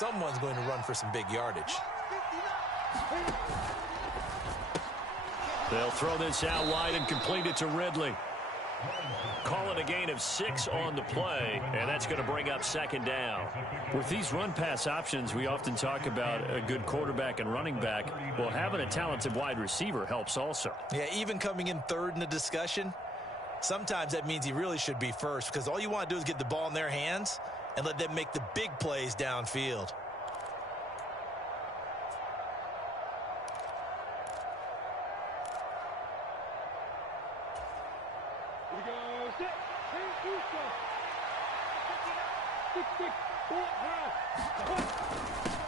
Someone's going to run for some big yardage. They'll throw this out wide and complete it to Ridley. Call it a gain of 6 on the play, and that's going to bring up second down. With these run-pass options, we often talk about a good quarterback and running back. Well, having a talented wide receiver helps also. Yeah, even coming in third in the discussion, sometimes that means he really should be first, because all you want to do is get the ball in their hands and let them make the big plays downfield.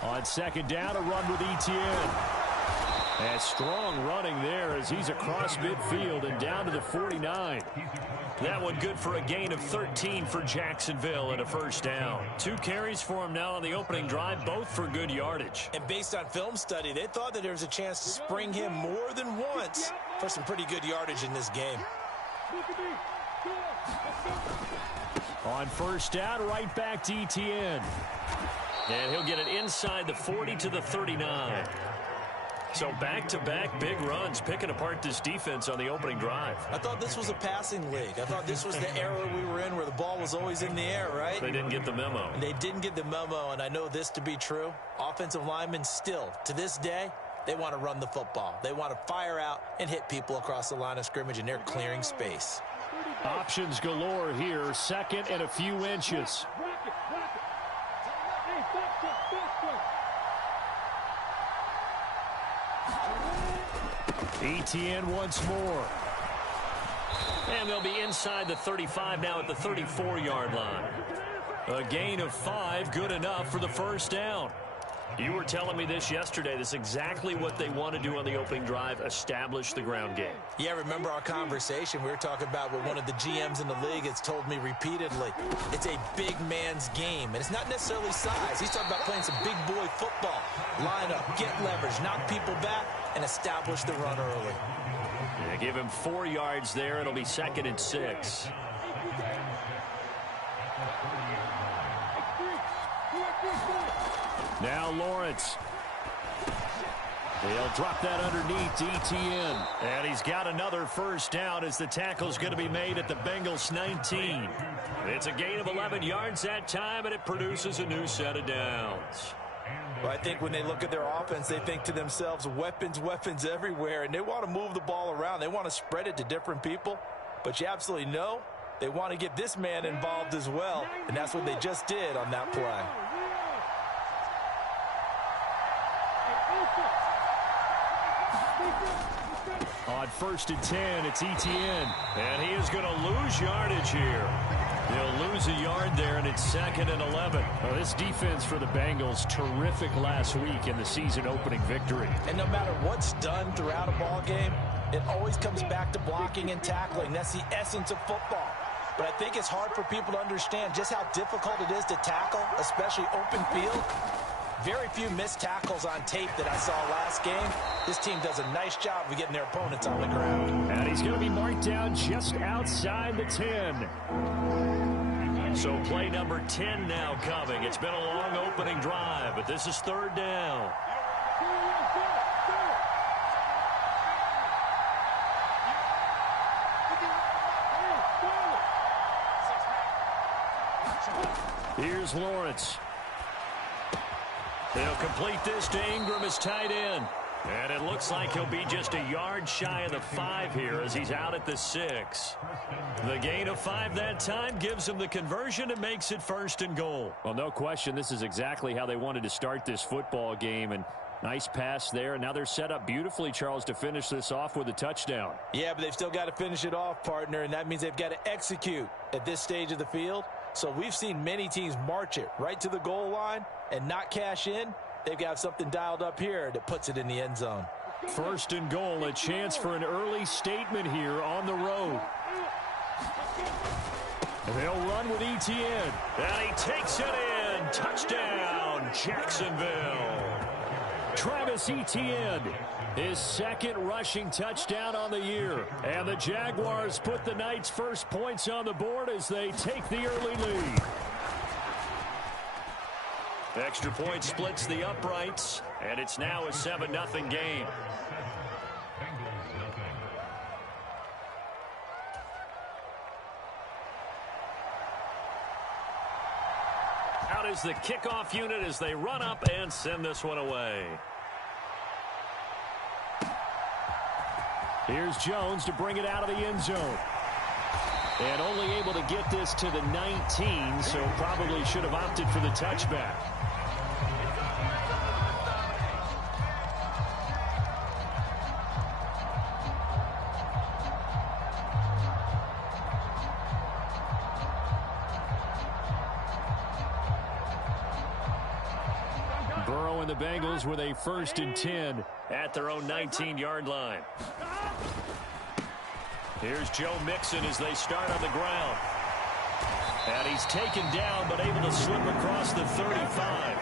On second down, a run with Etienne. And strong running there as he's across midfield and down to the 49. That one good for a gain of 13 for Jacksonville and a first down. 2 carries for him now on the opening drive, both for good yardage. And based on film study, they thought that there was a chance to spring him more than once for some pretty good yardage in this game. On first down, right back to Etienne. And he'll get it inside the 40 to the 39. So back-to-back big runs, picking apart this defense on the opening drive. I thought this was a passing league. I thought this was the era we were in where the ball was always in the air, right? They didn't get the memo. They didn't get the memo, and I know this to be true. Offensive linemen still, to this day, they want to run the football. They want to fire out and hit people across the line of scrimmage, and they're clearing space. Options galore here, second and a few inches. Etienne once more. And they'll be inside the 35 now at the 34-yard line. A gain of 5, good enough for the first down. You were telling me this yesterday. This is exactly what they want to do on the opening drive, establish the ground game. Yeah, remember our conversation? We were talking about what one of the GMs in the league has told me repeatedly. It's a big man's game, and it's not necessarily size. He's talking about playing some big boy football. Line up, get leverage, knock people back, and establish the run early. Yeah, give him 4 yards there. It'll be 2nd and 6. Now Lawrence. They'll drop that underneath to Etienne. And he's got another first down as the tackle's going to be made at the Bengals 19. It's a gain of 11 yards that time, and it produces a new set of downs. Well, I think when they look at their offense, they think to themselves, weapons, weapons everywhere, and they want to move the ball around. They want to spread it to different people. But you absolutely know they want to get this man involved as well, and that's what they just did on that play. On 1st and 10, it's Etienne. And he is going to lose yardage here. He'll lose a yard there, and it's 2nd and 11. Well, this defense for the Bengals, terrific last week in the season-opening victory. And no matter what's done throughout a ball game, it always comes back to blocking and tackling. That's the essence of football. But I think it's hard for people to understand just how difficult it is to tackle, especially open field. Very few missed tackles on tape that I saw last game. This team does a nice job of getting their opponents on the ground. And he's going to be marked down just outside the 10. So play number 10 now coming. It's been a long opening drive, but this is 3rd down. Here's Lawrence. They'll complete this to Ingram as tight end. And it looks like he'll be just a yard shy of the 5 here as he's out at the 6. The gain of 5 that time gives him the conversion and makes it 1st and goal. Well, no question, this is exactly how they wanted to start this football game. And nice pass there. And now they're set up beautifully, Charles, to finish this off with a touchdown. Yeah, but they've still got to finish it off, partner, and that means they've got to execute at this stage of the field. So we've seen many teams march it right to the goal line and not cash in. They've got something dialed up here that puts it in the end zone. 1st and goal, a chance for an early statement here on the road. And they'll run with Etienne. And he takes it in. Touchdown, Jacksonville. Travis Etienne, his 2nd rushing touchdown on the year. And the Jaguars put the Knights' first points on the board as they take the early lead. Extra point splits the uprights, and it's now a 7-0 game. Out is the kickoff unit as they run up and send this one away. Here's Jones to bring it out of the end zone. And only able to get this to the 19, so probably should have opted for the touchback. Burrow and the Bengals with a 1st and 10 at their own 19-yard line. Here's Joe Mixon as they start on the ground. And he's taken down but able to slip across the 35.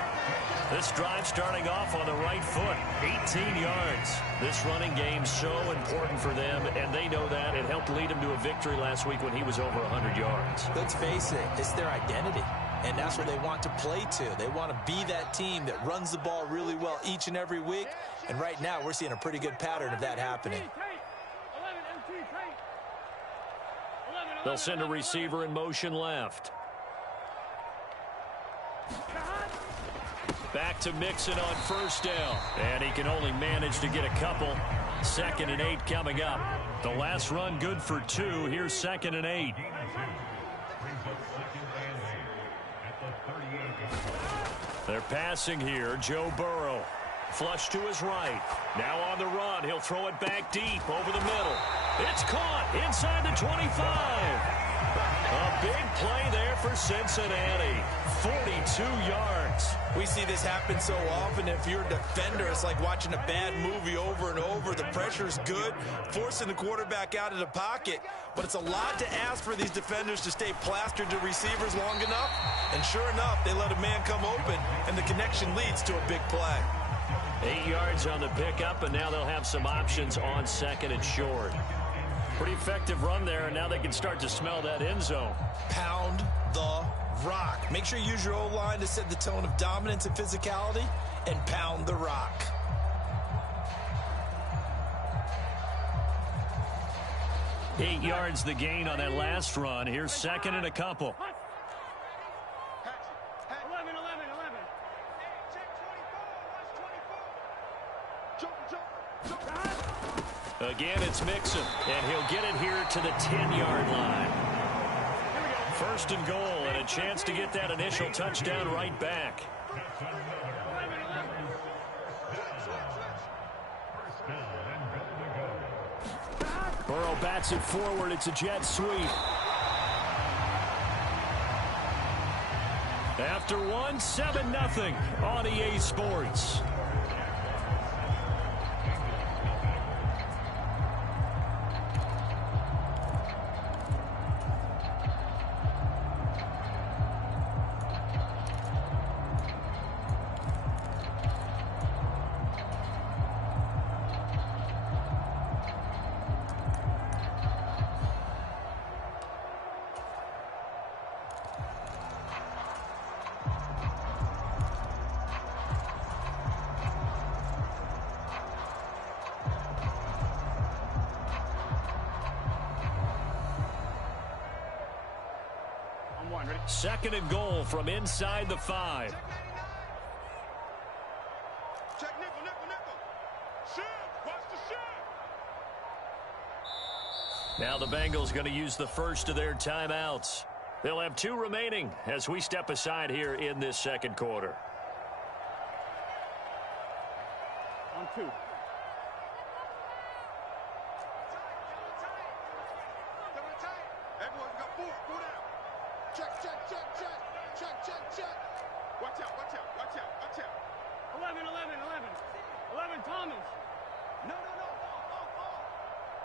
This drive starting off on the right foot, 18 yards. This running game so important for them, and they know that. It helped lead them to a victory last week when he was over 100 yards. Let's face it, it's their identity. And that's what they want to play to. They want to be that team that runs the ball really well each and every week. And right now, we're seeing a pretty good pattern of that happening. They'll send a receiver in motion left. Back to Mixon on 1st down. And he can only manage to get a couple. 2nd and 8 coming up. The last run good for 2. Here's 2nd and 8. They're passing here. Joe Burrow. Flush to his right. Now on the run. He'll throw it back deep over the middle. It's caught inside the 25. A big play there for Cincinnati. 42 yards. We see this happen so often. If you're a defender, it's like watching a bad movie over and over. The pressure's good, forcing the quarterback out of the pocket. But it's a lot to ask for these defenders to stay plastered to receivers long enough. And sure enough, they let a man come open, and the connection leads to a big play. 8 yards on the pickup, and now they'll have some options on 2nd and short. Pretty effective run there, and now they can start to smell that end zone. Pound the rock. Make sure you use your O-line to set the tone of dominance and physicality, and pound the rock. Eight yards the gain on that last run. Here's 2nd and a couple. 11. Again, it's Mixon, and he'll get it here to the 10-yard line. 1st and goal, and a chance to get that initial touchdown right back. Burrow bats it forward. It's a jet sweep. After one, 7-0 on EA Sports. Second and goal from inside the 5. Check nickel. Shoot. Watch the shoot. Now the Bengals going to use the first of their timeouts. They'll have 2 remaining as we step aside here in this second quarter. On 2. Everyone's got 4. Go down. Check. Watch out. 11. 11, Thomas. No.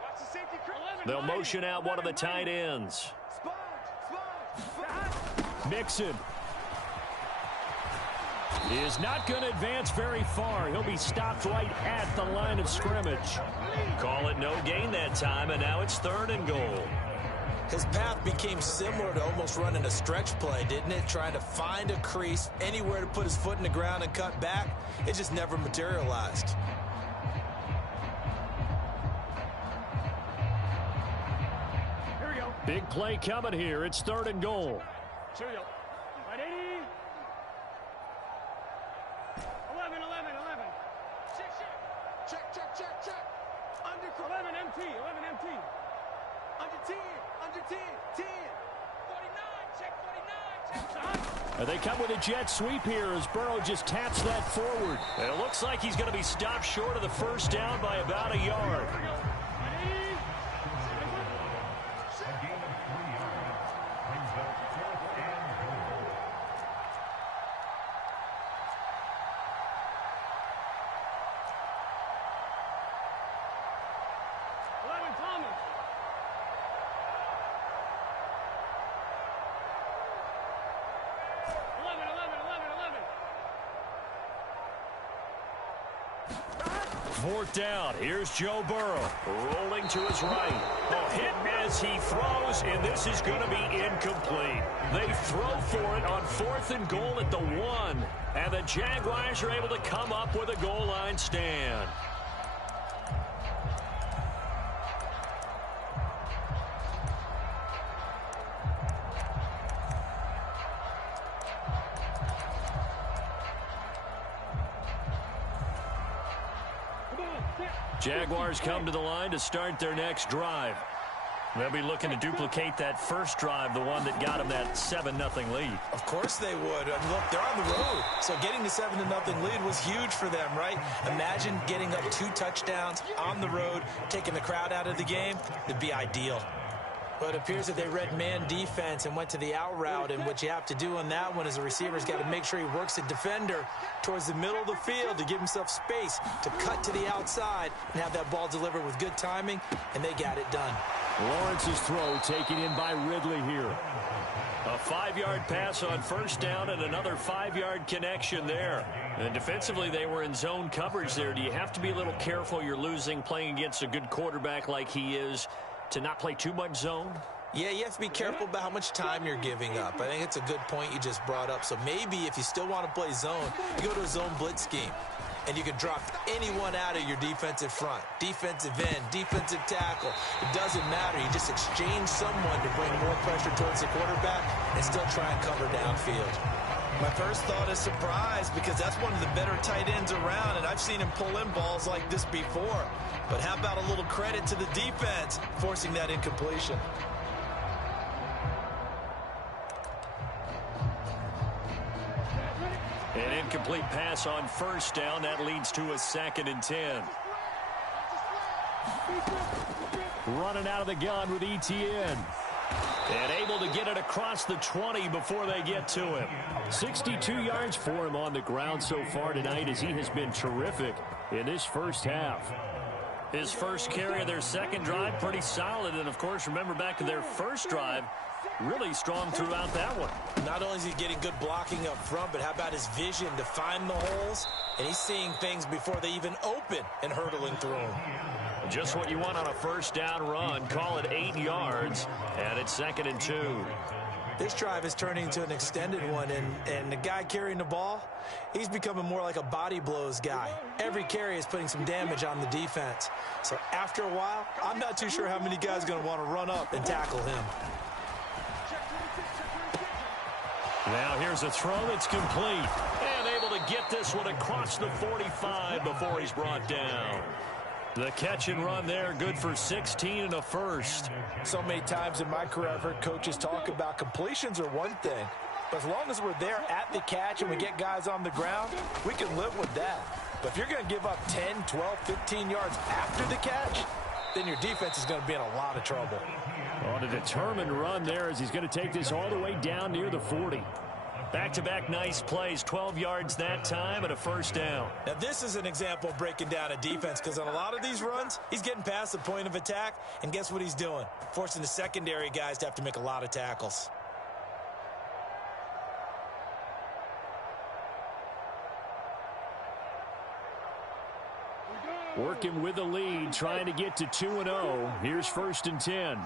Watch the safety. They'll motion out one of the tight ends. Mixon is not going to advance very far. He'll be stopped right at the line of scrimmage. Call it no gain that time, and now it's 3rd and goal. His path became similar to almost running a stretch play, didn't it? Trying to find a crease, anywhere to put his foot in the ground and cut back. It just never materialized. Here we go. Big play coming here. It's 3rd and goal. Here we go. Right, 80. 11. Check. Under 11 MT. Under 10. 10. 49. Check 49. And they come with a jet sweep here as Burrow just taps that forward. And it looks like he's going to be stopped short of the first down by about a yard. Here we go. Fourth down. Here's Joe Burrow rolling to his right. Oh, hit as he throws, and this is going to be incomplete. They throw for it on 4th and goal at the 1, and the Jaguars are able to come up with a goal line stand. Jaguars come to the line to start their next drive. They'll be looking to duplicate that first drive, the one that got them that 7-0 lead. Of course they would. And look, they're on the road. So getting the 7-0 lead was huge for them, right? Imagine getting up 2 touchdowns on the road, taking the crowd out of the game. It'd be ideal. But it appears that they read man defense and went to the out route, and what you have to do on that one is the receiver's got to make sure he works the defender towards the middle of the field to give himself space to cut to the outside and have that ball delivered with good timing, and they got it done. Lawrence's throw taken in by Ridley here. A 5-yard pass on first down and another 5-yard connection there. And defensively, they were in zone coverage there. Do you have to be a little careful? You're losing playing against a good quarterback like he is, to not play too much zone? Yeah, you have to be careful about how much time you're giving up. I think it's a good point you just brought up. So maybe if you still want to play zone, you go to a zone blitz scheme. And you can drop anyone out of your defensive front. Defensive end, defensive tackle. It doesn't matter. You just exchange someone to bring more pressure towards the quarterback and still try and cover downfield. My first thought is surprise, because that's one of the better tight ends around, and I've seen him pull in balls like this before. But how about a little credit to the defense forcing that incompletion? An incomplete pass on first down. That leads to a 2nd and 10. Running out of the gun with ETN. And able to get it across the 20 before they get to him. 62 yards for him on the ground so far tonight, as he has been terrific in this first half. His first carry of their second drive, pretty solid. And, of course, remember back to their first drive, really strong throughout that one. Not only is he getting good blocking up front, but how about his vision to find the holes? And he's seeing things before they even open and hurtling through them. Just what you want on a first down run. Call it 8 yards, and it's 2nd and 2. This drive is turning into an extended one, and the guy carrying the ball, he's becoming more like a body blows guy. Every carry is putting some damage on the defense. So after a while, I'm not too sure how many guys are going to want to run up and tackle him. Now here's a throw that's complete. And able to get this one across the 45 before he's brought down. The catch and run there, good for 16 and a first. So many times in my career, I've heard coaches talk about completions are one thing. But as long as we're there at the catch and we get guys on the ground, we can live with that. But if you're going to give up 10, 12, 15 yards after the catch, then your defense is going to be in a lot of trouble. On a determined run there as he's going to take this all the way down near the 40. Back-to-back nice plays, 12 yards that time and a first down. Now this is an example of breaking down a defense, because on a lot of these runs, he's getting past the point of attack, and guess what he's doing? Forcing the secondary guys to have to make a lot of tackles. Working with the lead, trying to get to 2-0. Here's 1st and 10.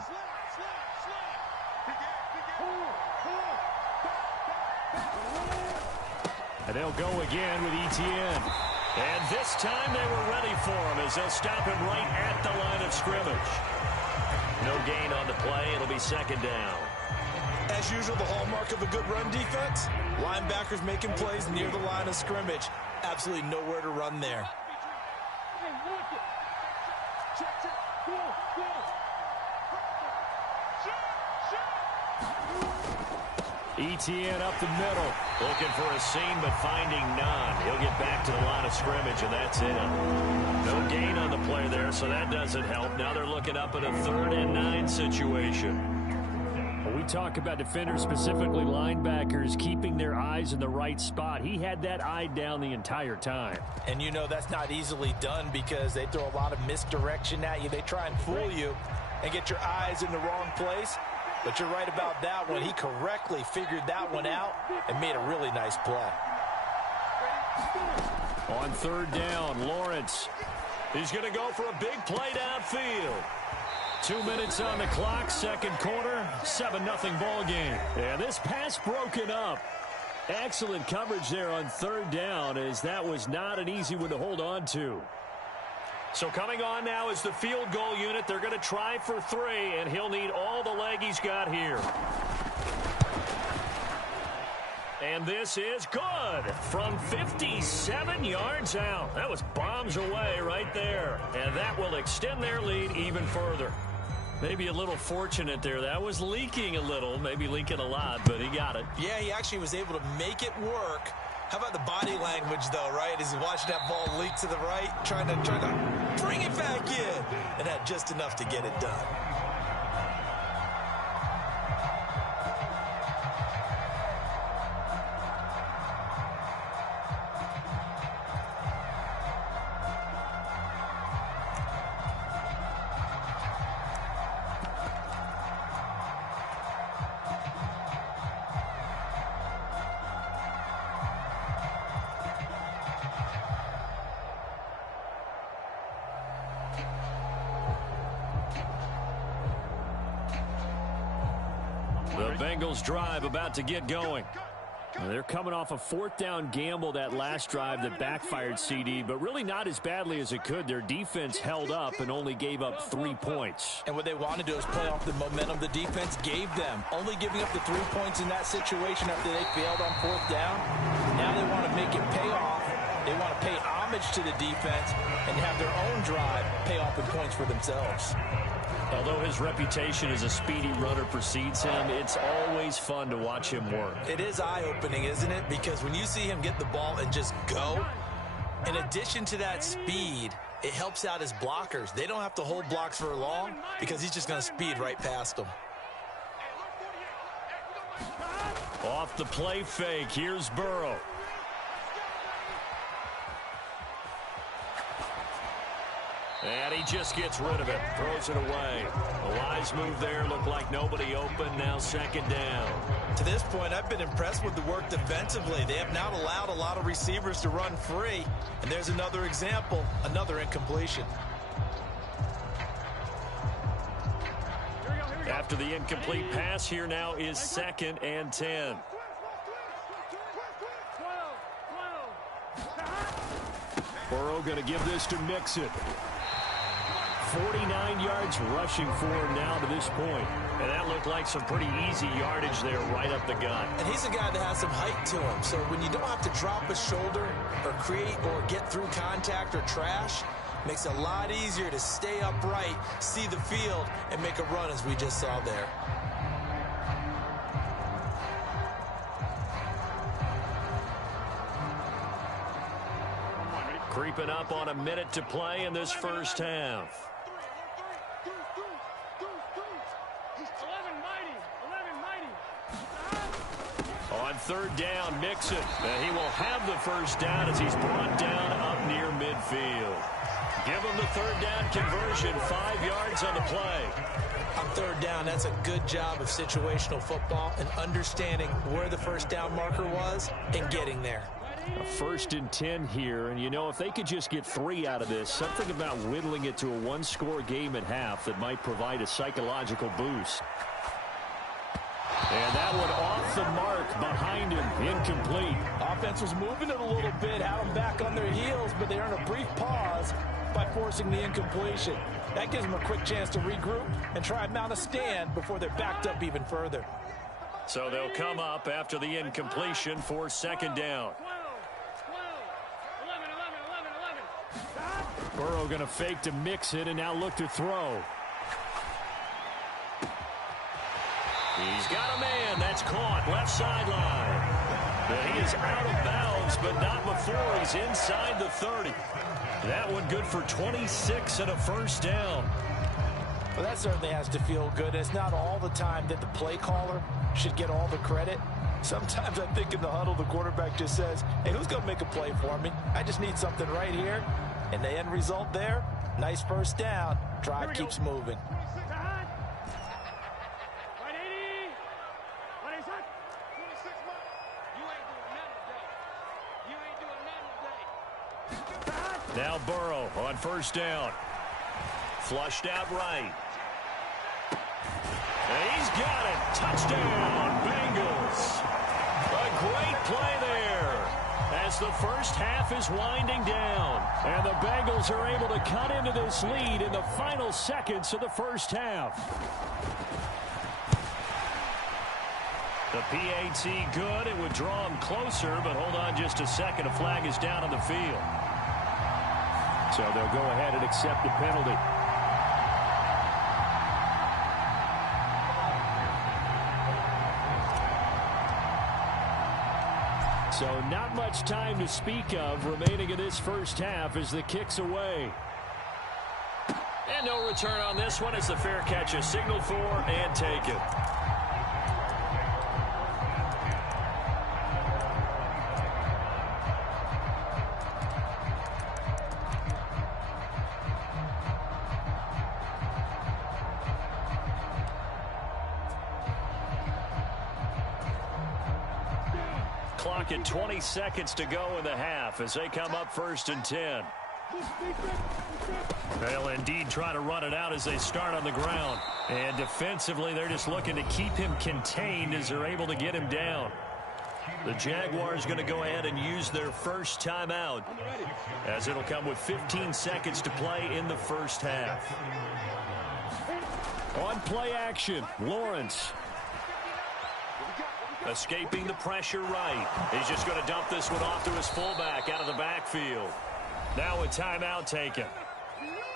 And they'll go again with Etienne. And this time they were ready for him as they'll stop him right at the line of scrimmage. No gain on the play. It'll be second down. As usual, the hallmark of a good run defense, linebackers making plays near the line of scrimmage. Absolutely nowhere to run there. Etienne up the middle, looking for a seam but finding none. He'll get back to the line of scrimmage, and that's it. No gain on the play there, so that doesn't help. Now they're looking up at a 3rd and 9 situation. When we talk about defenders, specifically linebackers, keeping their eyes in the right spot, he had that eye down the entire time. And you know that's not easily done because they throw a lot of misdirection at you. They try and fool you and get your eyes in the wrong place. But you're right about that one. He correctly figured that one out and made a really nice play. On 3rd down, Lawrence. He's going to go for a big play downfield. 2 minutes on the clock, second quarter, 7-0 ball game. Yeah, this pass broken up. Excellent coverage there on 3rd down, as that was not an easy one to hold on to. So coming on now is the field goal unit. They're going to try for 3, and he'll need all the leg he's got here. And this is good from 57 yards out. That was bombs away right there. And that will extend their lead even further. Maybe a little fortunate there. That was leaking a little, maybe leaking a lot, but he got it. Yeah, he actually was able to make it work. How about the body language, though, right? As he's watching that ball leak to the right, trying to bring it back in, and had just enough to get it done. The Bengals drive about to get going. They're coming off a 4th down gamble that last drive that backfired, CD, but really not as badly as it could. Their defense held up and only gave up 3 points. And what they want to do is play off the momentum the defense gave them. Only giving up the 3 points in that situation after they failed on 4th down. Now they want to make it pay off. They want to pay homage to the defense and have their own drive pay off in points for themselves. Although his reputation as a speedy runner precedes him, it's always fun to watch him work. It is eye-opening, isn't it? Because when you see him get the ball and just go, in addition to that speed, it helps out his blockers. They don't have to hold blocks for long because he's just going to speed right past them. Off the play fake, here's Burrow. And he just gets rid of it, throws it away. A wise move there, looked like nobody open, now second down. To this point, I've been impressed with the work defensively. They have not allowed a lot of receivers to run free. And there's another example, another incompletion. After the incomplete pass, here now is 2nd and 10. Burrow going to give this to Mixon. 49 yards rushing for him now to this point. And that looked like some pretty easy yardage there right up the gut. And he's a guy that has some height to him. So when you don't have to drop a shoulder or create or get through contact or trash, makes it a lot easier to stay upright, see the field, and make a run as we just saw there. Creeping up on a minute to play in this first half. On 3rd down, Mixon. And he will have the first down as he's brought down up near midfield. Give him the 3rd down conversion, 5 yards on the play. On 3rd down, that's a good job of situational football and understanding where the first down marker was and getting there. A 1st and 10 here, and you know, if they could just get 3 out of this, something about whittling it to a 1-score game at half that might provide a psychological boost. And that one off the mark behind him, incomplete. Offense was moving it a little bit, had them back on their heels, but they earned a brief pause by forcing the incompletion. That gives them a quick chance to regroup and try and mount a stand before they're backed up even further. So they'll come up after the incompletion for second down. 11. Burrow going to fake to mix it and now look to throw. He's got a man. That's caught. Left sideline. But he is out of bounds, but not before he's inside the 30. That one good for 26 and a first down. Well, that certainly has to feel good. It's not all the time that the play caller should get all the credit. Sometimes I think in the huddle, the quarterback just says, hey, who's going to make a play for me? I just need something right here. And the end result there, nice first down. Drive keeps moving. Now Burrow on first down. Flushed out right. And he's got it. Touchdown, Bengals. A great play there as the first half is winding down. And the Bengals are able to cut into this lead in the final seconds of the first half. The PAT good. It would draw him closer, but hold on just a second. A flag is down on the field. So they'll go ahead and accept the penalty. So not much time to speak of remaining in this first half as the kick's away. And no return on this one as the fair catch is signaled for and taken. Clock at 20 seconds to go in the half as they come up first and 10. They'll indeed try to run it out as they start on the ground. And defensively, they're just looking to keep him contained as they're able to get him down. The Jaguars going to go ahead and use their first timeout as it'll come with 15 seconds to play in the first half. On play action, Lawrence. Escaping the pressure right. He's just going to dump this one off to his fullback out of the backfield. Now a timeout taken.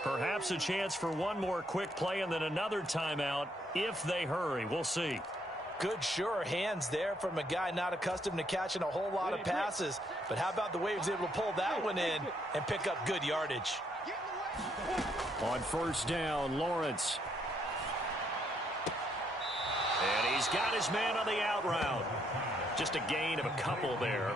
Perhaps a chance for one more quick play and then another timeout if they hurry. We'll see. Good, sure hands there from a guy not accustomed to catching a whole lot of passes. But how about the way he was able to pull that one in and pick up good yardage? On first down, Lawrence. And he's got his man on the out route. Just a gain of a couple there.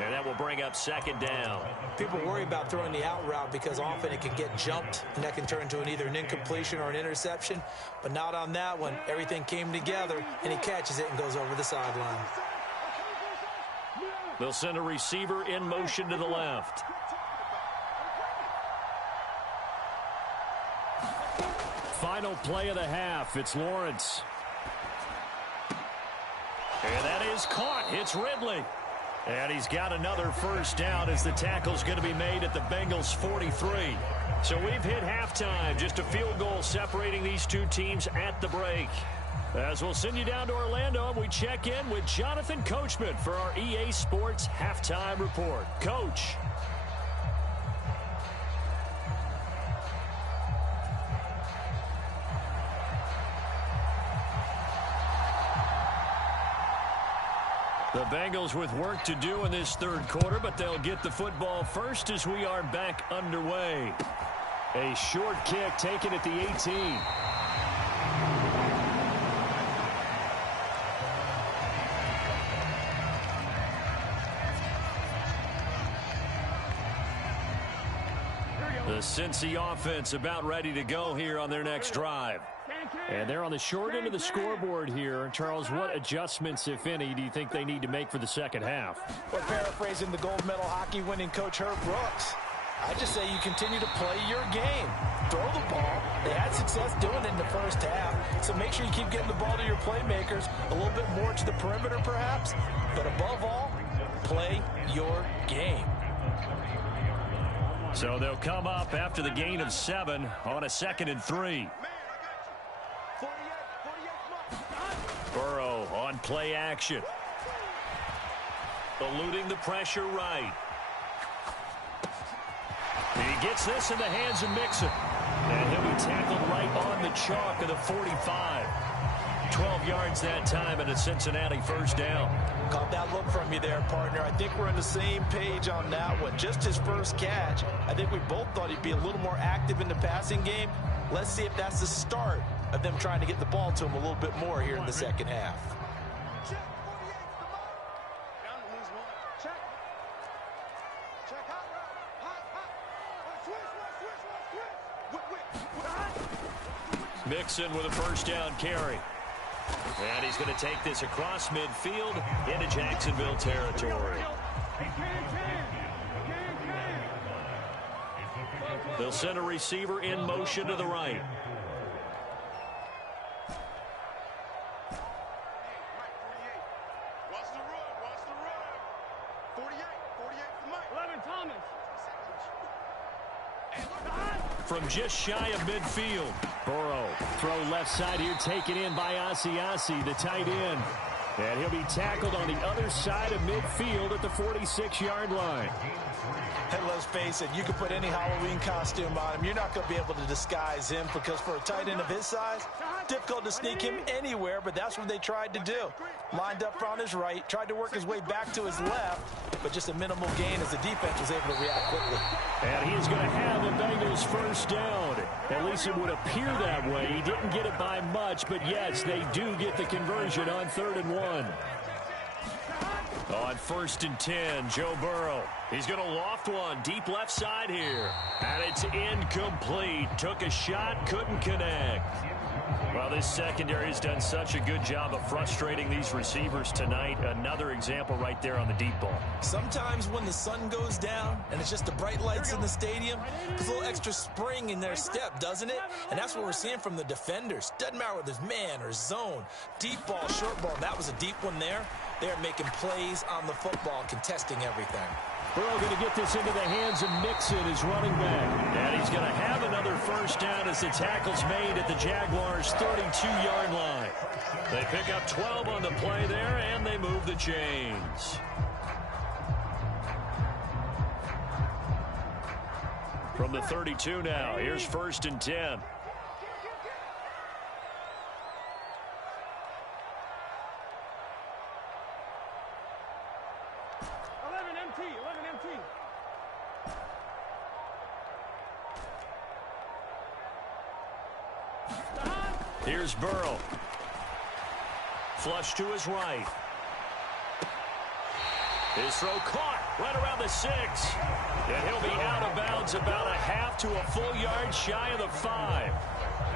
And that will bring up second down. People worry about throwing the out route because often it can get jumped, and that can turn into either an incompletion or an interception. But not on that one. Everything came together, and he catches it and goes over the sideline. They'll send a receiver in motion to the left. Final play of the half. It's Lawrence. And that is caught. It's Ridley. And he's got another first down as the tackle's going to be made at the Bengals 43. So we've hit halftime. Just a field goal separating these two teams at the break. As we'll send you down to Orlando, and we check in with Jonathan Coachman for our EA Sports Halftime Report. Coach. The Bengals with work to do in this third quarter, but they'll get the football first as we are back underway. A short kick taken at the 18. The Cincy offense about ready to go here on their next drive. And they're on the short end of the scoreboard here. Charles, what adjustments, if any, do you think they need to make for the second half? Well, paraphrasing the gold medal hockey winning coach Herb Brooks, I just say you continue to play your game. Throw the ball. They had success doing it in the first half, so make sure you keep getting the ball to your playmakers, a little bit more to the perimeter perhaps, but above all, play your game. So they'll come up after the gain of 7 on a 2nd and 3. Burrow on play action. Eluding the pressure right. He gets this in the hands of Mixon. And he'll be tackled right on the chalk of the 45. 12 yards that time and a Cincinnati first down. Caught that look from you there, partner. I think we're on the same page on that one. Just his first catch. I think we both thought he'd be a little more active in the passing game. Let's see if that's the start of them trying to get the ball to him a little bit more here in the second half. Mixon with a first down carry. And he's going to take this across midfield into Jacksonville territory. They'll send a receiver in motion to the right. From just shy of midfield. Burrow, throw left side here, taken in by Asiasi, the tight end. And he'll be tackled on the other side of midfield at the 46-yard line. And let's face it, you can put any Halloween costume on him. You're not going to be able to disguise him because for a tight end of his size, difficult to sneak him anywhere, but that's what they tried to do. Lined up on his right, tried to work his way back to his left, but just a minimal gain as the defense was able to react quickly. And he's going to have the Bengals first down. At least it would appear that way. He didn't get it by much, but yes, they do get the conversion on 3rd and 1. On 1st and 10, Joe Burrow. He's going to loft one deep left side here. And it's incomplete. Took a shot, couldn't connect. Well, this secondary has done such a good job of frustrating these receivers tonight. Another example right there on the deep ball. Sometimes when the sun goes down and it's just the bright lights in the stadium, there's a little extra spring in their step, doesn't it? And that's what we're seeing from the defenders. Doesn't matter whether it's man or zone, deep ball, short ball. That was a deep one there. They're making plays on the football, contesting everything. Burrow going to get this into the hands of Mixon, his running back. And he's going to have another first down as the tackle's made at the Jaguars' 32-yard line. They pick up 12 on the play there, and they move the chains. From the 32 now, here's 1st and 10. Here's Burrow. Flush to his right. His throw caught right around the 6. And he'll be out of bounds about a half to a full yard shy of the 5.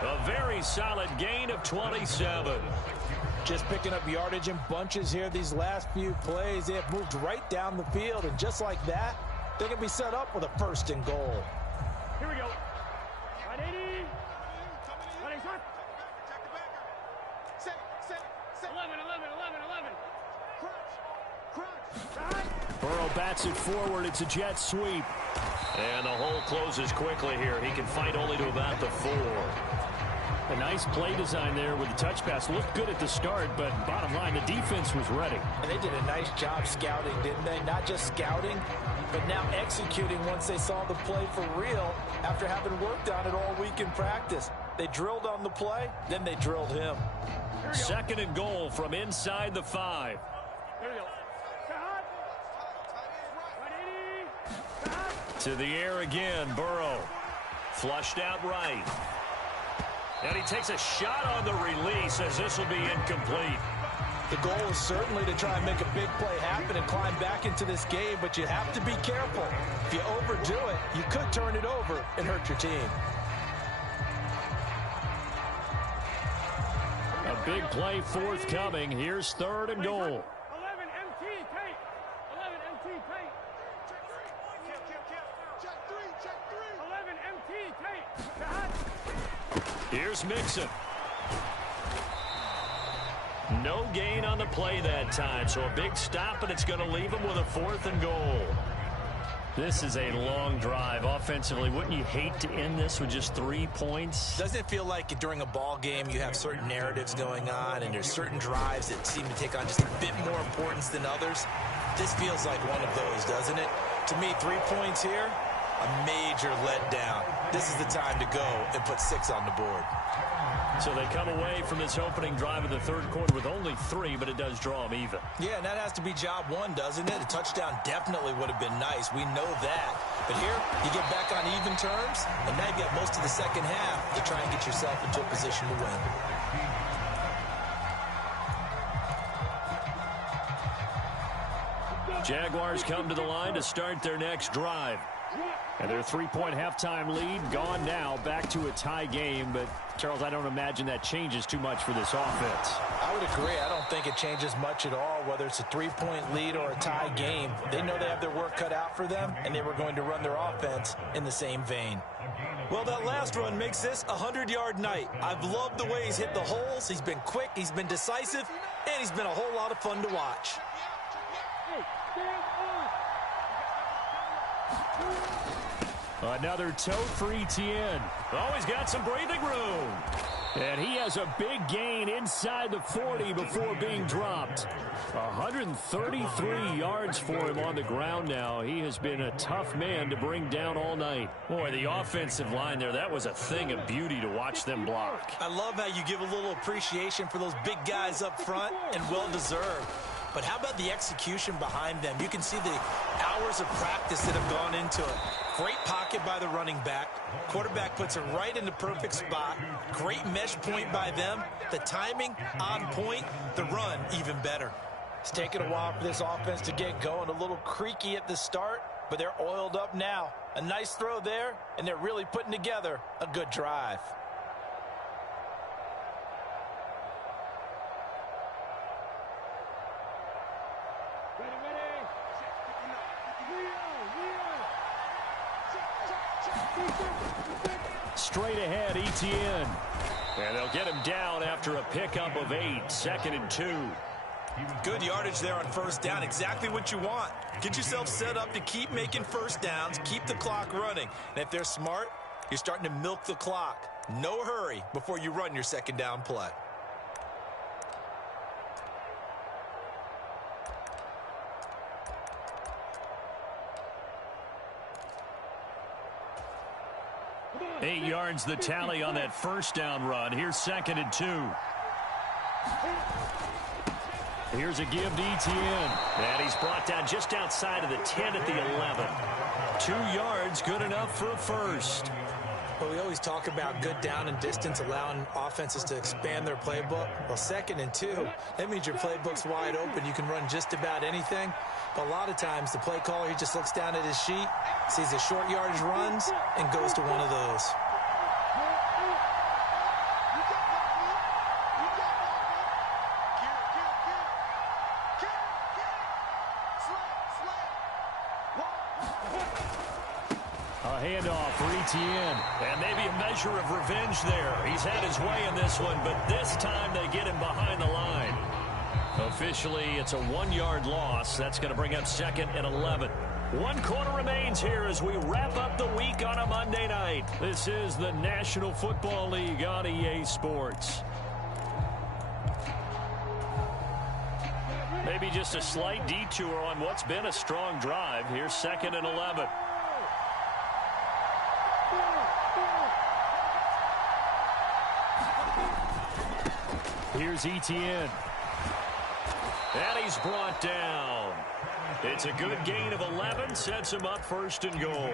A very solid gain of 27. Just picking up yardage in bunches here these last few plays. They have moved right down the field, and just like that, they can be set up with a 1st and goal. Here we go. 11. Burrow bats it forward. It's a jet sweep. And the hole closes quickly here. He can fight only to about the 4. A nice play design there with the touch pass. Looked good at the start, but bottom line, the defense was ready. And they did a nice job scouting, didn't they? Not just scouting, but now executing once they saw the play for real after having worked on it all week in practice. They drilled on the play, then they drilled him. 2nd and goal from inside the 5. There we go. To the air again, Burrow. Flushed out right. And he takes a shot on the release as this will be incomplete. The goal is certainly to try and make a big play happen and climb back into this game, but you have to be careful. If you overdo it, you could turn it over and hurt your team. A big play forthcoming. Here's 3rd and goal. 11 MT, Kate. 11 MT, Kate. Here's Mixon. No gain on the play that time, so a big stop, and it's going to leave him with a 4th and goal. This is a long drive. Offensively, wouldn't you hate to end this with just 3 points? Doesn't it feel like during a ball game you have certain narratives going on and there's certain drives that seem to take on just a bit more importance than others? This feels like one of those, doesn't it? To me, 3 points here, a major letdown. This is the time to go and put 6 on the board. So they come away from this opening drive of the third quarter with only 3, but it does draw them even. Yeah, and that has to be job 1, doesn't it? A touchdown definitely would have been nice. We know that. But here, you get back on even terms, and now you got most of the second half to try and get yourself into a position to win. Jaguars come to the line to start their next drive. And their 3-point halftime lead gone now, back to a tie game. But, Charles, I don't imagine that changes too much for this offense. I would agree. I don't think it changes much at all, whether it's a 3-point lead or a tie game. They know they have their work cut out for them, and they were going to run their offense in the same vein. Well, that last run makes this a 100-yard night. I've loved the way he's hit the holes. He's been quick, he's been decisive, and he's been a whole lot of fun to watch. Another tote for Etienne. Oh, he's got some breathing room. And he has a big gain inside the 40 before being dropped. 133 yards for him on the ground now. He has been a tough man to bring down all night. Boy, the offensive line there, that was a thing of beauty to watch them block. I love how you give a little appreciation for those big guys up front, and well-deserved. But how about the execution behind them? You can see the hours of practice that have gone into it. Great pocket by the running back. Quarterback puts it right in the perfect spot. Great mesh point by them. The timing on point. The run even better. It's taken a while for this offense to get going. A little creaky at the start, but they're oiled up now. A nice throw there, and they're really putting together a good drive. Straight ahead, Etienne. And they'll get him down after a pickup of 8, 2nd and 2. Good yardage there on first down. Exactly what you want. Get yourself set up to keep making first downs, keep the clock running. And if they're smart, you're starting to milk the clock. No hurry before you run your second down play. Eight yards the tally on that first down run. Here's 2nd and 2. Here's a give to Etienne. And he's brought down just outside of the 10 at the 11. 2 yards, good enough for a first. Well, we always talk about good down and distance, allowing offenses to expand their playbook. Well, 2nd and 2, that means your playbook's wide open. You can run just about anything. But a lot of times, the play caller, he just looks down at his sheet, sees the short yardage runs, and goes to one of those. A handoff for Etienne. And maybe a measure of revenge there. He's had his way in this one, but this time they get him behind the line. Officially, it's a 1-yard loss. That's going to bring up 2nd and 11. 1 quarter remains here as we wrap up the week on a Monday night. This is the National Football League on EA Sports. Maybe just a slight detour on what's been a strong drive. Here's 2nd and 11. Here's Etienne. And he's brought down. It's a good gain of 11, sets him up 1st and goal.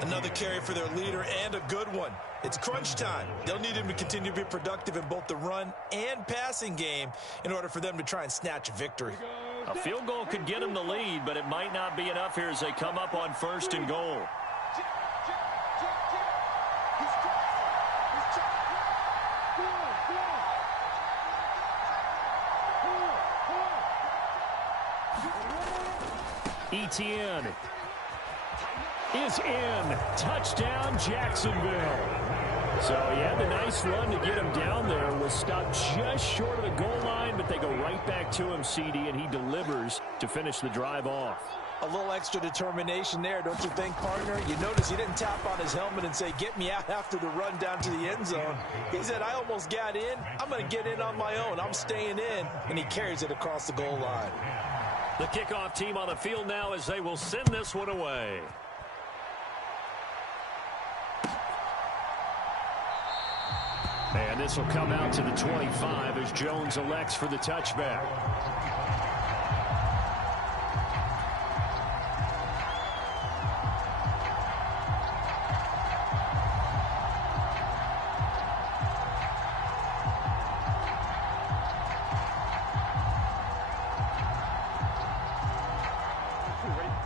Another carry for their leader, and a good one. It's crunch time. They'll need him to continue to be productive in both the run and passing game in order for them to try and snatch a victory. A field goal could get him the lead, but it might not be enough here as they come up on 1st and goal. Etienne is in. Touchdown, Jacksonville. So he had the nice run to get him down there. Was stopped just short of the goal line, but they go right back to him, CD, and he delivers to finish the drive off. A little extra determination there, don't you think, partner? You notice he didn't tap on his helmet and say, get me out after the run down to the end zone. He said, I almost got in. I'm going to get in on my own. I'm staying in. And he carries it across the goal line. The kickoff team on the field now as they will send this one away. And this will come out to the 25 as Jones elects for the touchback.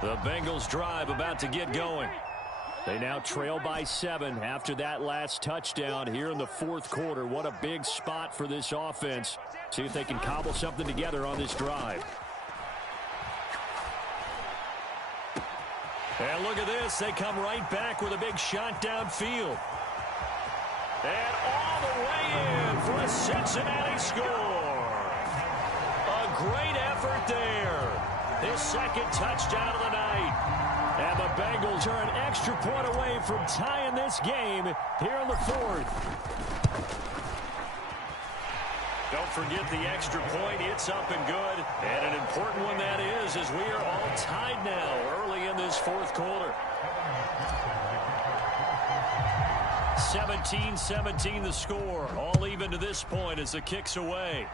The Bengals drive about to get going. They now trail by 7 after that last touchdown here in the fourth quarter. What a big spot for this offense. See if they can cobble something together on this drive. And look at this. They come right back with a big shot downfield. And all the way in for a Cincinnati score. A great effort there. His second touchdown of the night. And the Bengals are an extra point away from tying this game here in the fourth. Don't forget the extra point. It's up and good. And an important one that is, as we are all tied now early in this fourth quarter. 17-17 the score. All even to this point as the kick's away.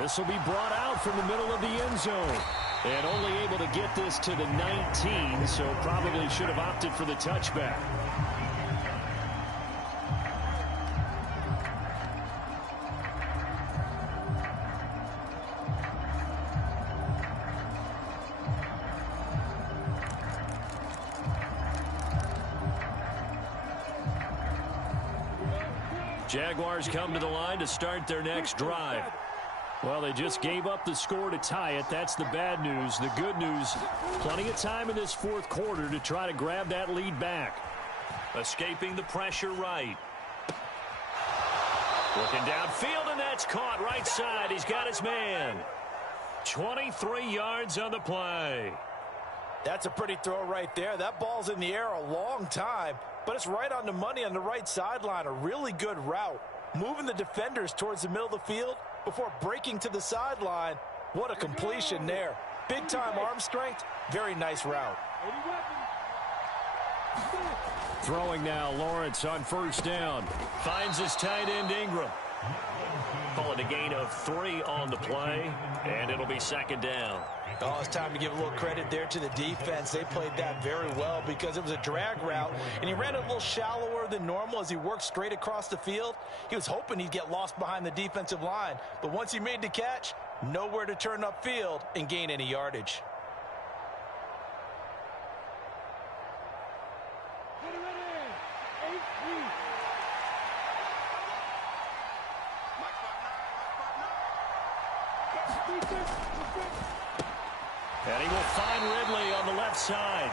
This will be brought out from the middle of the end zone. And only able to get this to the 19, so probably should have opted for the touchback. Jaguars come to the line to start their next drive. Well, they just gave up the score to tie it. That's the bad news. The good news, plenty of time in this fourth quarter to try to grab that lead back. Escaping the pressure right. Looking downfield, and that's caught right side. He's got his man. 23 yards on the play. That's a pretty throw right there. That ball's in the air a long time, but it's right on the money on the right sideline. A really good route. Moving the defenders towards the middle of the field before breaking to the sideline. What a completion there. Big-time arm strength. Very nice route. Throwing now, Lawrence on first down. Finds his tight end, Ingram. Call it a gain of 3 on the play, and it'll be second down. Oh, it's time to give a little credit there to the defense. They played that very well because it was a drag route, and he ran it a little shallower than normal as he worked straight across the field. He was hoping he'd get lost behind the defensive line, but once he made the catch, nowhere to turn upfield and gain any yardage. And he will find Ridley on the left side.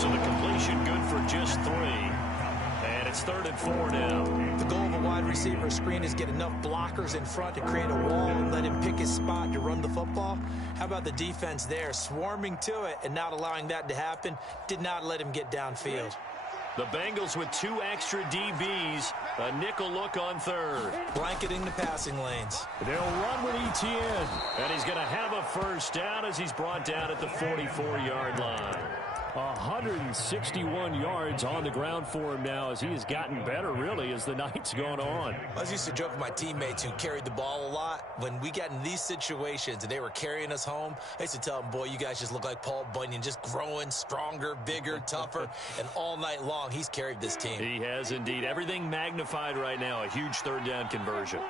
So the completion good for just 3. And it's 3rd and 4 now. The goal of a wide receiver screen is get enough blockers in front to create a wall and let him pick his spot to run the football. How about the defense there, swarming to it and not allowing that to happen? Did not let him get downfield. The Bengals with 2 extra DBs. A nickel look on 3rd. Blanketing the passing lanes. They'll run with Etienne. And he's going to have a first down as he's brought down at the 44-yard line. 161 yards on the ground for him now as he has gotten better, really, as the night's gone on. I used to joke with my teammates who carried the ball a lot. When we got in these situations and they were carrying us home, I used to tell them, boy, you guys just look like Paul Bunyan, just growing stronger, bigger, tougher. And all night long, he's carried this team. He has indeed. Everything magnified right now. A huge 3rd down conversion.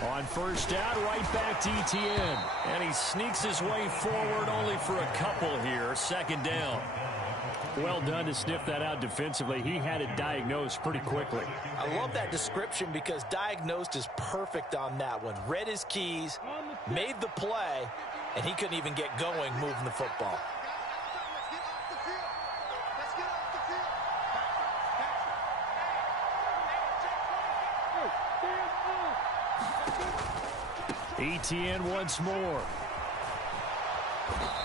On first down, right back to Etienne. And he sneaks his way forward only for a couple here. 2nd down. Well done to sniff that out defensively. He had it diagnosed pretty quickly. I love that description because diagnosed is perfect on that one. Read his keys, made the play, and he couldn't even get going moving the football. ETN once more.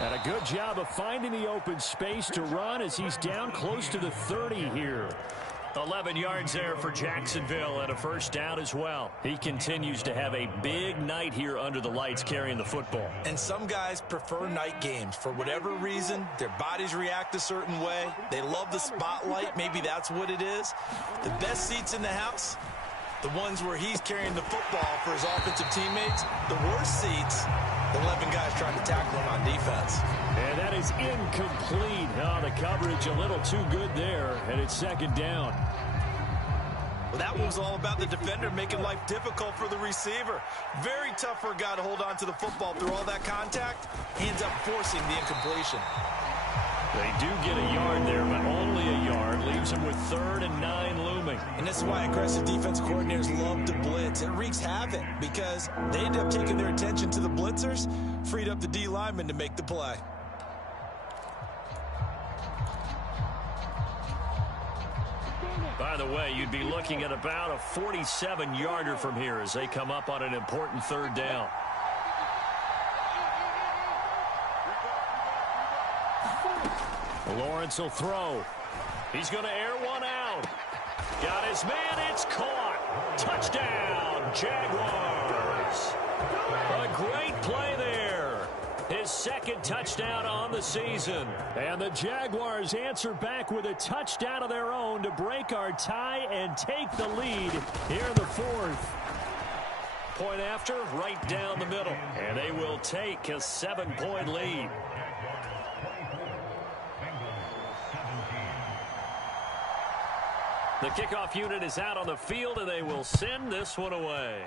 And a good job of finding the open space to run as he's down close to the 30 here. 11 yards there for Jacksonville and a first down as well. He continues to have a big night here under the lights carrying the football. And some guys prefer night games. For whatever reason, their bodies react a certain way. They love the spotlight. Maybe that's what it is. The best seats in the house, the ones where he's carrying the football for his offensive teammates. The worst seats, the 11 guys trying to tackle him on defense. And that is incomplete. Oh, the coverage a little too good there, and it's second down. Well, that one was all about the defender making life difficult for the receiver. Very tough for a guy to hold on to the football through all that contact. He ends up forcing the incompletion. They do get a yard there, but only a yard. Leaves them with 3rd and 9 looming. And this is why aggressive defense coordinators love to blitz. It wreaks havoc because they end up taking their attention to the blitzers, freed up the D lineman to make the play. By the way, you'd be looking at about a 47-yarder from here as they come up on an important 3rd down. Lawrence will throw. He's going to air one out. Got his man. It's caught. Touchdown, Jaguars. A great play there. His 2nd touchdown on the season. And the Jaguars answer back with a touchdown of their own to break our tie and take the lead here in the 4th. Point after, right down the middle. And they will take a 7-point lead. The kickoff unit is out on the field, and they will send this one away.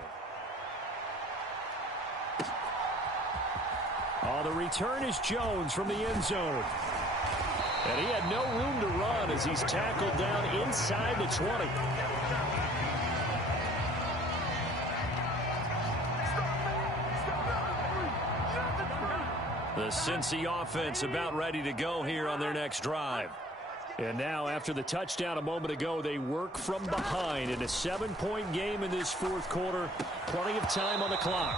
Oh, the return is Jones from the end zone. And he had no room to run as he's tackled down inside the 20. The Cincy offense about ready to go here on their next drive. And now, after the touchdown a moment ago, they work from behind in a 7-point game in this 4th quarter. Plenty of time on the clock.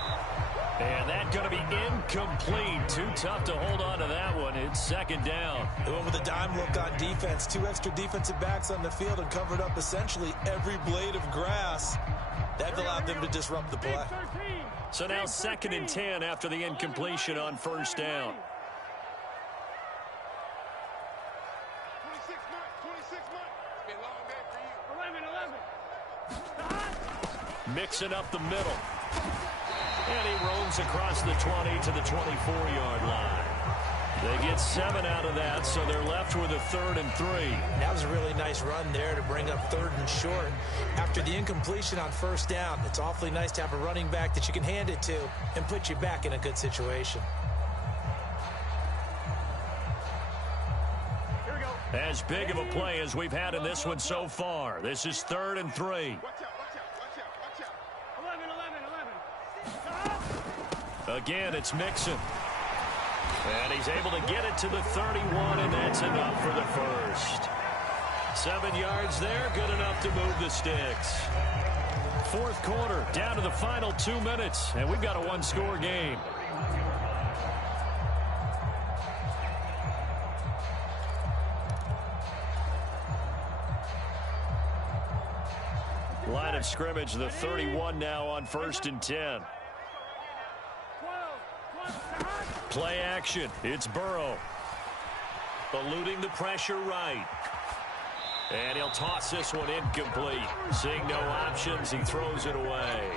And that's going to be incomplete. Too tough to hold on to that one. It's 2nd down. They went with a dime look on defense. 2 extra defensive backs on the field and covered up essentially every blade of grass. That allowed them to disrupt the play. So now 2nd and 10 after the incompletion on 1st down. Mixing up the middle. And he roams across the 20 to the 24-yard line. They get 7 out of that, so they're left with a 3rd and 3. That was a really nice run there to bring up 3rd and short. After the incompletion on 1st down, it's awfully nice to have a running back that you can hand it to and put you back in a good situation. As big of a play as we've had in this one so far. This is 3rd and 3. Again, it's Mixon. And he's able to get it to the 31, and that's enough for the first. 7 yards there, good enough to move the sticks. 4th quarter, down to the final 2 minutes, and we've got a 1-score game. Line of scrimmage, the 31 now on 1st and 10. Play action. It's Burrow. Eluding the pressure right. And he'll toss this one incomplete. Seeing no options, he throws it away.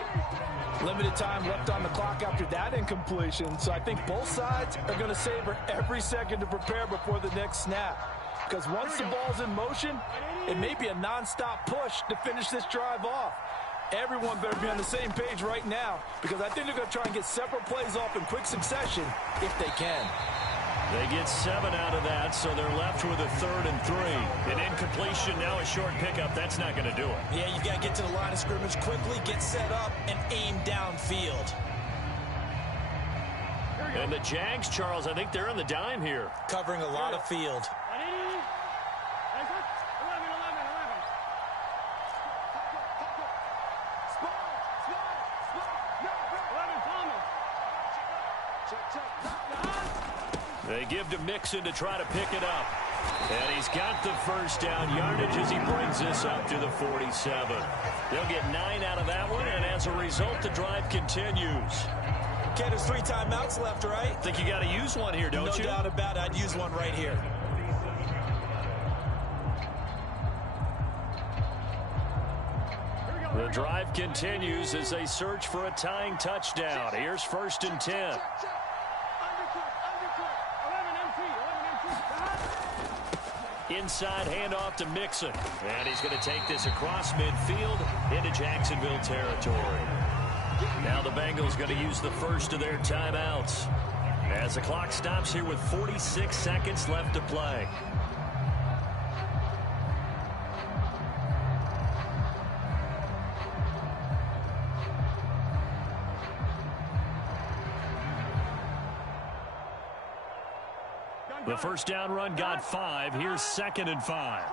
Limited time left on the clock after that incompletion, so I think both sides are going to savor every second to prepare before the next snap. Because once the ball's in motion, it may be a nonstop push to finish this drive off. Everyone better be on the same page right now because I think they're going to try and get several plays off in quick succession if they can. They get 7 out of that, so they're left with a 3rd and 3. An incompletion, now a short pickup. That's not going to do it. Yeah, you've got to get to the line of scrimmage quickly, get set up, and aim downfield. And the Jags, Charles, I think they're on the dime here. Covering a lot of field. They give to Mixon to try to pick it up. And he's got the first down yardage as he brings this up to the 47. They'll get 9 out of that one, and as a result, the drive continues. Okay, there's 3 timeouts left, right? Think you got to use one here, don't you? No doubt about it. I'd use one right here. The drive continues as they search for a tying touchdown. Here's 1st and 10. Inside handoff to Mixon. And he's going to take this across midfield into Jacksonville territory. Now the Bengals going to use the first of their timeouts as the clock stops here with 46 seconds left to play. The first down run got 5. Here's 2nd and 5.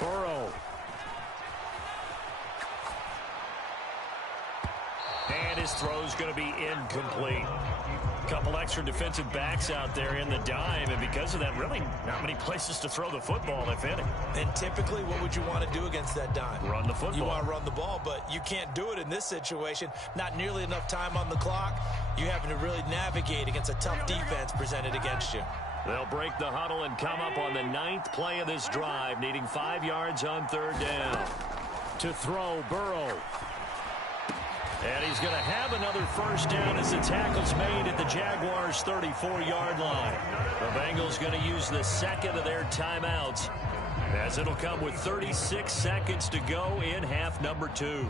Burrow. And his throw's going to be incomplete. A couple extra defensive backs out there in the dime, and because of that, really not many places to throw the football, if any. And typically, what would you want to do against that dime? Run the football. You want to run the ball, but you can't do it in this situation. Not nearly enough time on the clock. You're having to really navigate against a tough defense presented against you. They'll break the huddle and come up on the 9th play of this drive, needing 5 yards on 3rd down. To throw, Burrow. And he's going to have another first down as the tackle's made at the Jaguars' 34-yard line. The Bengals going to use the 2nd of their timeouts, as it'll come with 36 seconds to go in half number 2.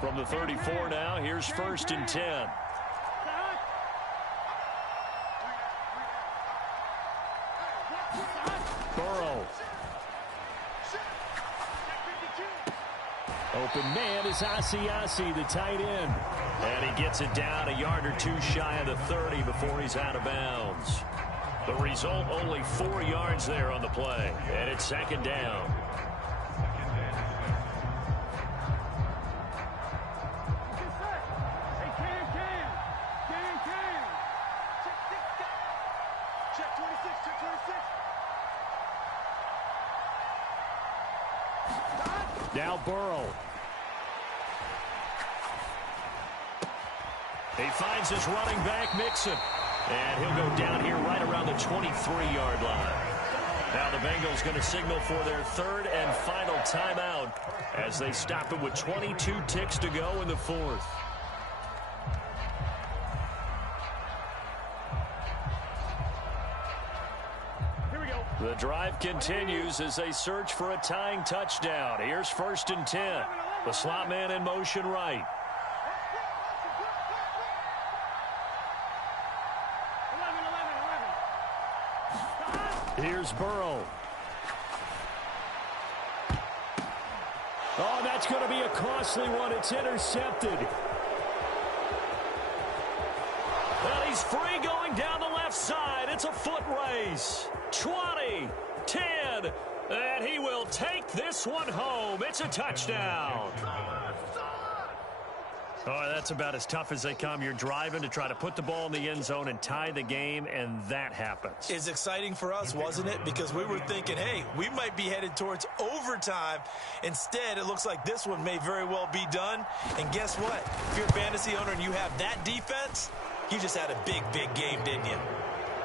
From the 34 now, here's 1st and 10. Burrow. Open man is Asiasi, the tight end. And he gets it down a yard or 2 shy of the 30 before he's out of bounds. The result, only 4 yards there on the play. And it's 2nd down. Now Burrow. He finds his running back, Mixon. And he'll go down here right around the 23-yard line. Now the Bengals going to signal for their 3rd and final timeout as they stop it with 22 ticks to go in the 4th. The drive continues as they search for a tying touchdown. Here's 1st and 10. The slot man in motion right. Here's Burrow. Oh, that's going to be a costly one. It's intercepted. Well, he's free going down the left side. It's a foot race. 20, 10, and he will take this one home. It's a touchdown. Oh, that's about as tough as they come. You're driving to try to put the ball in the end zone and tie the game, and that happens. It's exciting for us, wasn't it? Because we were thinking, hey, we might be headed towards overtime. Instead, it looks like this one may very well be done. And guess what? If you're a fantasy owner and you have that defense, you just had a big, big game, didn't you?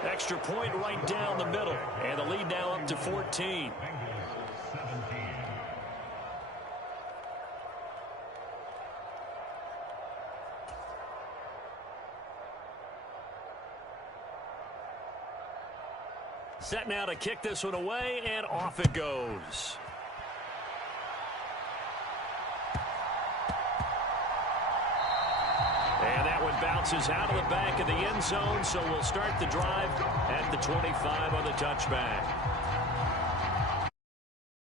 Extra point right down the middle, and the lead now up to 14. Set now to kick this one away, and off it goes. And that one bounces out of the back of the end zone, so we'll start the drive at the 25 on the touchback.